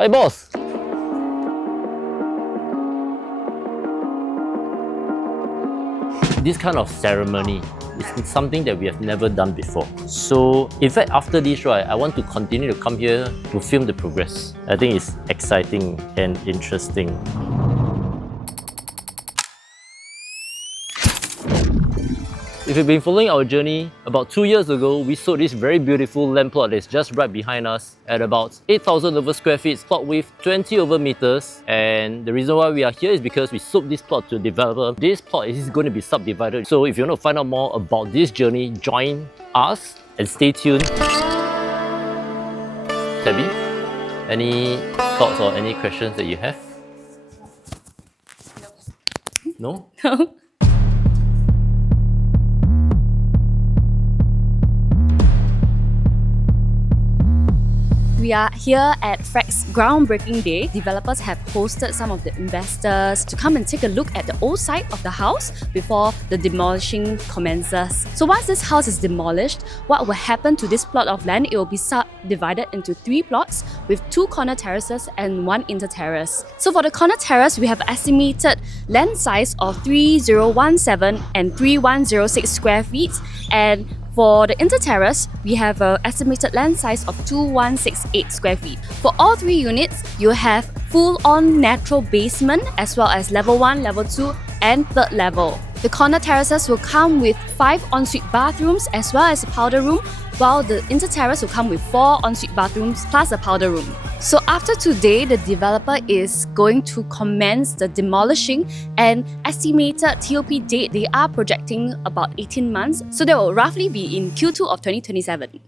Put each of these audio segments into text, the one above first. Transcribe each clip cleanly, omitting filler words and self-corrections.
Hi, boss. This kind of ceremony is something that we have never done before. So, in fact, after this, right, I want to continue to come here to film the progress. I think it's exciting and interesting. If you've been following our journey, about 2 years ago, we sold this very beautiful land plot that's just right behind us at about 8,000 over square feet, plot width 20 over meters. And the reason why we are here is because we sold this plot to a developer. This plot is going to be subdivided. So if you want to find out more about this journey, join us and stay tuned. Tabby, any thoughts or any questions that you have? No? No. We are here at Frack's groundbreaking day. Developers have hosted some of the investors to come and take a look at the old site of the house before the demolishing commences. So once this house is demolished, what will happen to this plot of land? It will be subdivided into 3 plots with 2 corner terraces and 1 inter-terrace. So for the corner terrace, we have estimated land size of 3017 and 3106 square feet, and for the inter-terrace, we have an estimated land size of 2168 square feet. For all 3 units, you have full-on natural basement as well as level 1, level 2 and 3rd level. The corner terraces will come with 5 ensuite bathrooms as well as a powder room, while the inter-terrace will come with 4 ensuite bathrooms plus a powder room. So after today, the developer is going to commence the demolishing, and estimated TOP date, they are projecting about 18 months. So that will roughly be in Q2 of 2027.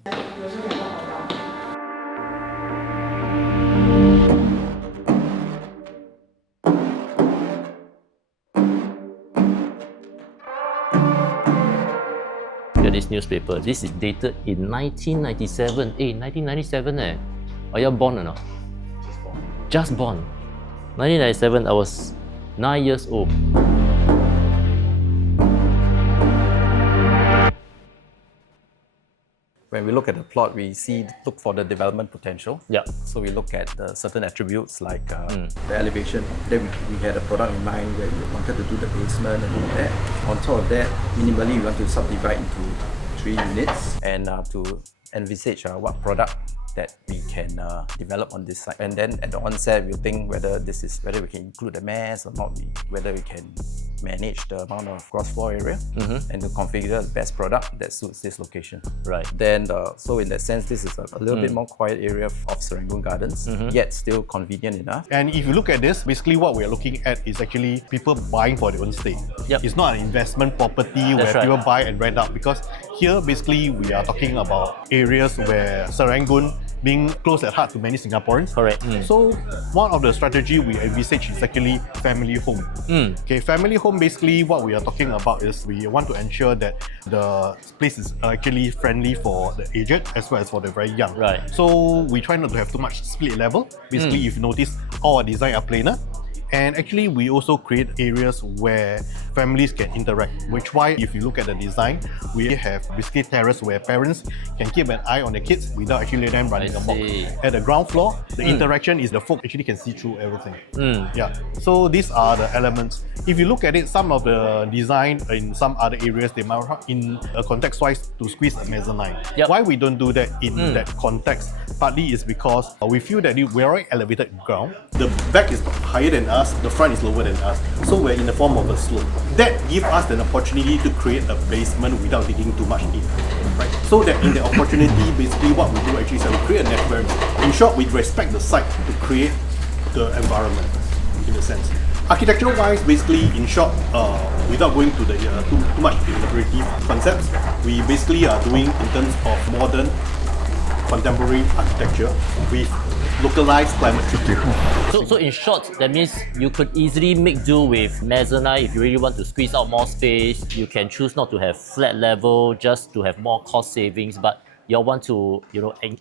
This newspaper, this is dated in 1997. Hey, 1997 eh? Are you born or not? Just born. 1997, I was 9 years old. When we look at the plot, we look for the development potential. Yeah. So we look at certain attributes like the elevation. Then we had a product in mind where we wanted to do the basement and all that. On top of that, minimally we want to subdivide into 3 units and to envisage what product that we can develop on this site. And then at the onset, we'll think whether we can include the mass or not, whether we can manage the amount of gross floor area and to configure the best product that suits this location. Right. Then, so in that sense, this is a little bit more quiet area of Serangoon Gardens, yet still convenient enough. And if you look at this, basically what we're looking at is actually people buying for their own stay. Yep. It's not an investment property where people buy and rent out, because here basically we are talking about areas where Serangoon being close at heart to many Singaporeans. Correct. So one of the strategy we envisage is actually family home. Okay, family home, basically what we are talking about is we want to ensure that the place is actually friendly for the aged as well as for the very young. Right. So we try not to have too much split level. Basically, if you notice, all our design are planar. And actually, we also create areas where families can interact, which why if you look at the design, we have basically terrace where parents can keep an eye on the kids without actually them running amok. At the ground floor, the interaction is the folk actually can see through everything. Yeah. So these are the elements. If you look at it, some of the design in some other areas, they might in a context-wise to squeeze a mezzanine. Yep. Why we don't do that in that context? Partly is because we feel that we're already elevated ground. The back is higher than us, the front is lower than us. So we're in the form of a slope. That gives us an opportunity to create a basement without digging too much in. Right? So that in the opportunity, basically what we do actually is we create a network. In short, we respect the site to create the environment, in a sense. Architectural-wise, basically, in short, without going to the too much elaborative concepts, we basically are doing in terms of modern, contemporary architecture with localized climate change. So in short, that means you could easily make do with mezzanine if you really want to squeeze out more space. You can choose not to have flat level just to have more cost savings, but y'all want to,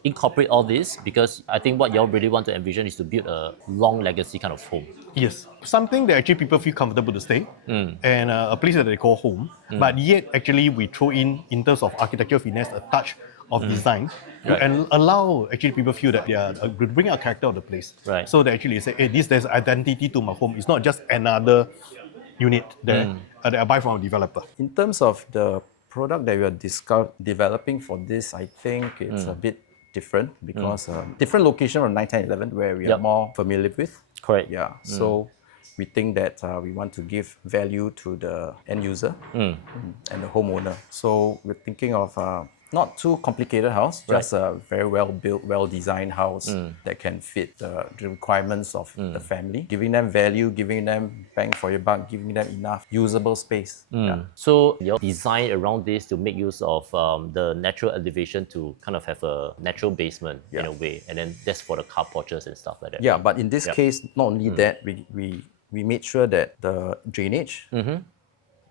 incorporate all this because I think what y'all really want to envision is to build a long legacy kind of home. Yes, something that actually people feel comfortable to stay, and a place that they call home. But yet, actually, we throw in terms of architectural finesse, a touch of design and allow actually people feel that they are bring out character of the place. Right. So they actually say, hey, there's identity to my home. It's not just another unit there that I buy from a developer. In terms of the product that we are developing for this, I think it's a bit different because different location from 1911 where we are more familiar with. Correct. Yeah. So we think that we want to give value to the end user and the homeowner. So we're thinking of not too complicated house, just a very well built, well designed house that can fit the requirements of the family, giving them value, giving them bang for your buck, giving them enough usable space. Yeah. So your design around this to make use of the natural elevation to kind of have a natural basement in a way, and then that's for the car porches and stuff like that. Yeah, but in this case, not only that, we made sure that the drainage,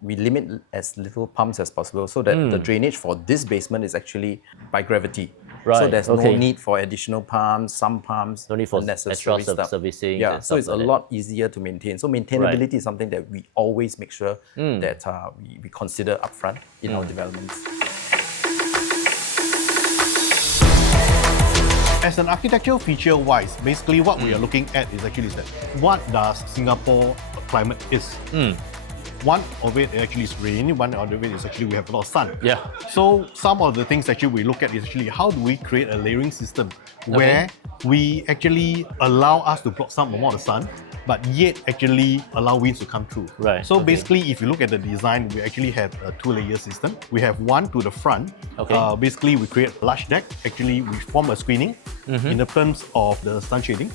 we limit as little pumps as possible so that the drainage for this basement is actually by gravity. Right, So there's no need for additional pumps, some pumps, No need for unnecessary extra stuff. servicing. Yeah, and so stuff it's a like that. lot easier to maintain. So maintainability is something that we always make sure that we consider upfront in our developments. As an architectural feature-wise, basically what we are looking at is actually that what does Singapore climate is. One of it actually is rain, one of it is actually we have a lot of sun. Yeah. So some of the things actually we look at is actually how do we create a layering system where we actually allow us to block some amount of sun, but yet actually allow winds to come through. Right, So basically, if you look at the design, we actually have a two-layer system. We have one to the front. Basically, we create a large deck. Actually, we form a screening in the terms of the sun shading.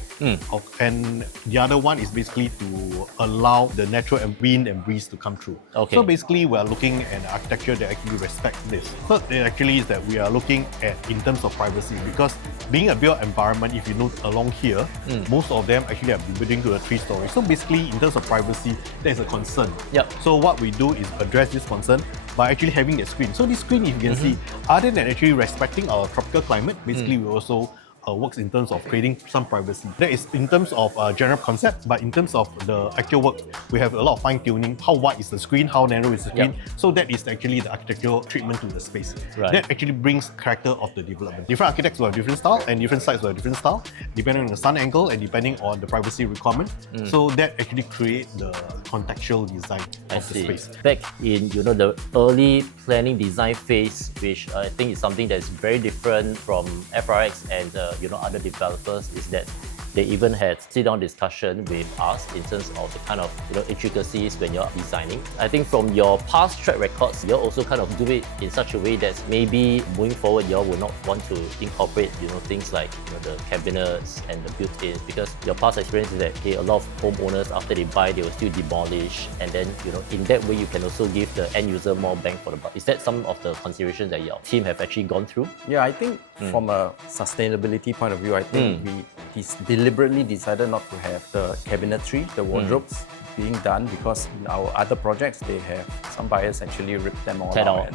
And the other one is basically to allow the natural wind and breeze to come through. So basically, we are looking at architecture that actually respects this. Third, actually, is that we are looking at in terms of privacy, because being a built environment, if you look along here, most of them actually have been building to a 3-story. So basically, in terms of privacy, there is a concern. So what we do is address this concern by actually having a screen. So this screen, if you can see, other than actually respecting our tropical climate, basically we also works in terms of creating some privacy. That is in terms of general concept, but in terms of the actual work, we have a lot of fine-tuning. How wide is the screen? How narrow is the screen? So that is actually the architectural treatment to the space. That actually brings character of the development. Different architects will have different style, and different sites will have different style, depending on the sun angle and depending on the privacy requirement. So that actually creates the contextual design of the space. Back in the early planning design phase, which I think is something that's very different from FRX and other developers, is that they even had sit-down discussion with us in terms of the kind of intricacies when you're designing. I think from your past track records, you also kind of do it in such a way that maybe moving forward, you will not want to incorporate things like the cabinets and the built-ins, because your past experience is that a lot of homeowners, after they buy, they will still demolish, and then in that way you can also give the end user more bang for the buck. Is that some of the considerations that your team have actually gone through? Yeah, I think from a sustainability point of view, I think we deliberately decided not to have the cabinetry, the wardrobes being done, because in our other projects, they have some buyers actually rip them all out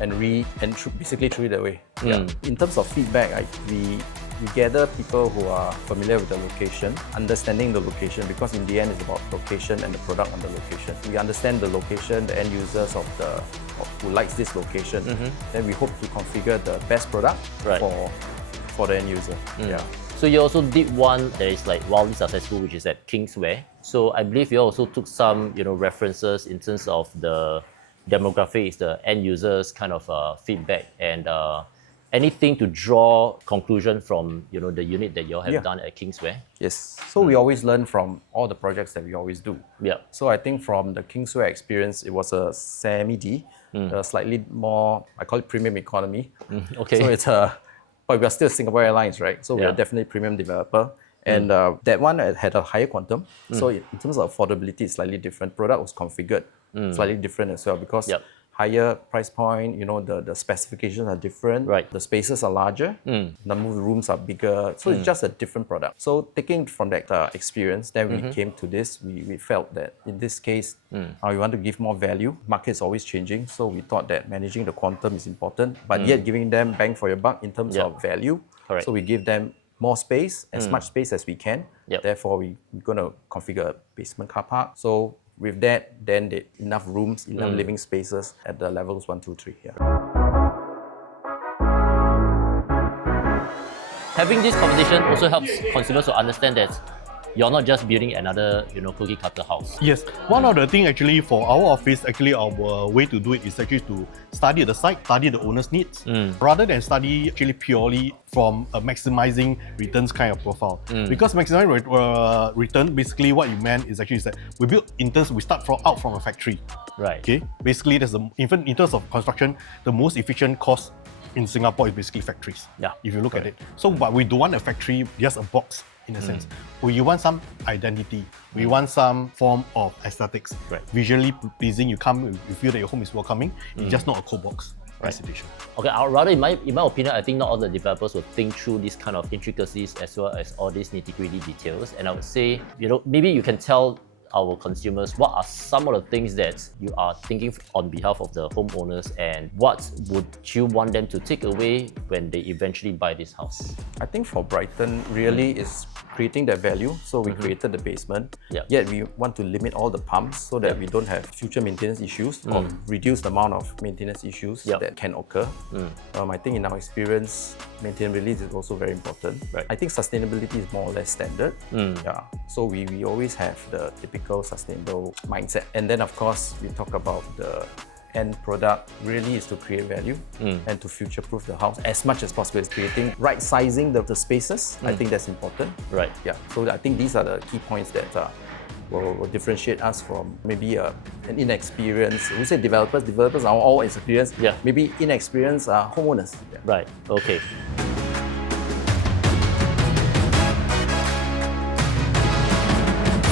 and basically threw it away. In terms of feedback, we gather people who are familiar with the location, understanding the location, because in the end it's about location and the product on the location. We understand the location, the end users of who likes this location. Then we hope to configure the best product for the end user. So you also did one that is like wildly successful, which is at Kingsway. So I believe you also took some references in terms of the demographics, the end users kind of feedback, and anything to draw conclusion from the unit that you all have done at Kingsway. Yes. So we always learn from all the projects that we always do. So I think from the Kingsway experience, it was a semi-D, slightly more, I call it premium economy. So it's but we are still Singapore Airlines, right? So we are definitely premium developer. And that one had a higher quantum. So in terms of affordability, it's slightly different. Product was configured slightly different as well, because higher price point, the specifications are different. The spaces are larger, number of rooms are bigger. So it's just a different product. So taking from that experience, then we came to this. We felt that in this case, we want to give more value. Market's always changing. So we thought that managing the quantum is important, but yet giving them bang for your buck in terms of value. So we give them more space, as much space as we can. Therefore, we're going to configure a basement car park. So with that, then enough rooms, enough living spaces at the levels 1, 2, 3. having this conversation also helps consumers to understand that you're not just building another, cookie cutter house. Yes, one of the things actually for our office, actually our way to do it is actually to study the site, study the owner's needs, rather than study actually purely from a maximizing returns kind of profile. Because maximizing return, basically what you meant is actually that we build we start out from a factory. Right. Okay. Basically, even in terms of construction, the most efficient cost in Singapore is basically factories. Yeah. If you look at it. So, but we don't want a factory, just a box. In a sense, we want some identity. We want some form of aesthetics. Right. Visually pleasing. You come, you feel that your home is welcoming. It's just not a cold box situation. Okay, rather in my opinion, I think not all the developers will think through these kind of intricacies as well as all these nitty-gritty details. And I would say, maybe you can tell our consumers what are some of the things that you are thinking on behalf of the homeowners, and what would you want them to take away when they eventually buy this house? I think for Brighton, really is creating that value. So we created the basement, yet we want to limit all the pumps so that we don't have future maintenance issues or reduce the amount of maintenance issues that can occur. I think in our experience, maintainability is also very important. Right. I think sustainability is more or less standard. So we always have the typical sustainable mindset. And then of course, we talk about the end product really is to create value and to future-proof the house as much as possible. It's creating right sizing the spaces. I think that's important. Right. Yeah. So I think these are the key points that will differentiate us from maybe an inexperienced. We say developers. Developers are all experienced. Yeah. Maybe inexperienced homeowners. Yeah. Right. Okay.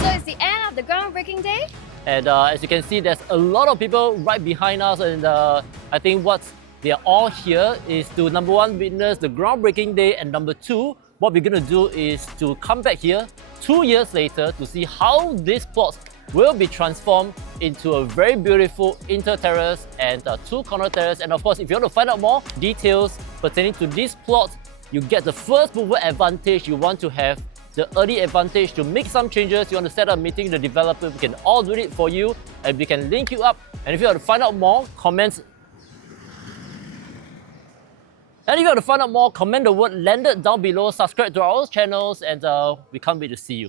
So it's the end of the groundbreaking day? And as you can see, there's a lot of people right behind us, and I think what they are all here is to, number one, witness the groundbreaking day, and number two, what we're going to do is to come back here 2 years later to see how this plot will be transformed into a very beautiful inter-terrace and two-corner terrace. And of course, if you want to find out more details pertaining to this plot, you get the first mover advantage. You want to have the early advantage to make some changes. You want to set up a meeting with the developer, we can all do it for you, and we can link you up. And if you want to find out more, comment the word landed down below, subscribe to our channels, and we can't wait to see you.